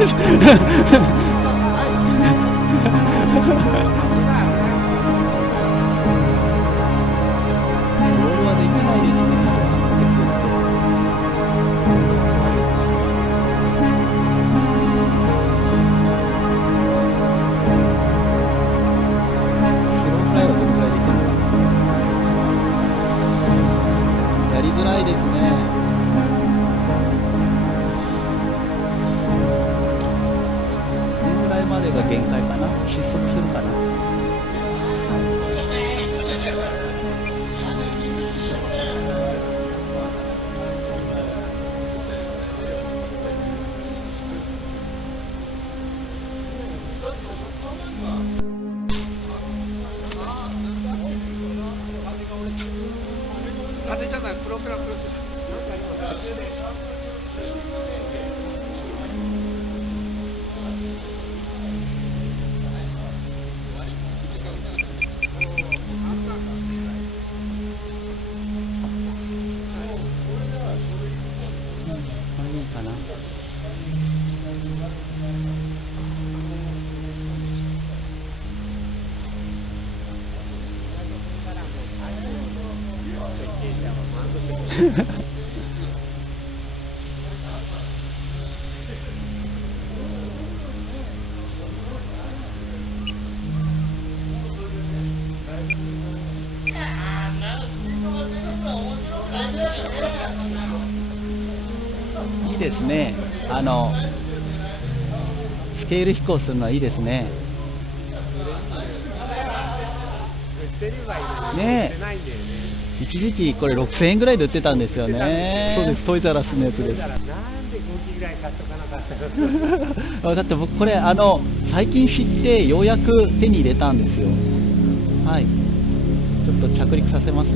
はできないですね。スローフライはどのくらいできるのかな。やりづらいですね。このぐらいまでが限界かな。失速するかな。当てちゃった、プロペラプロペラ。いいかな。いいですね。スケール飛行するのはいいですね。ねえ、一時期これ6000円ぐらいで売ってたんですよね。そうです、トイザらスのやつです。なんで5機ぐらい買っとかなかったの。だって僕これ最近知ってようやく手に入れたんですよ。はい、ちょっと着陸させます。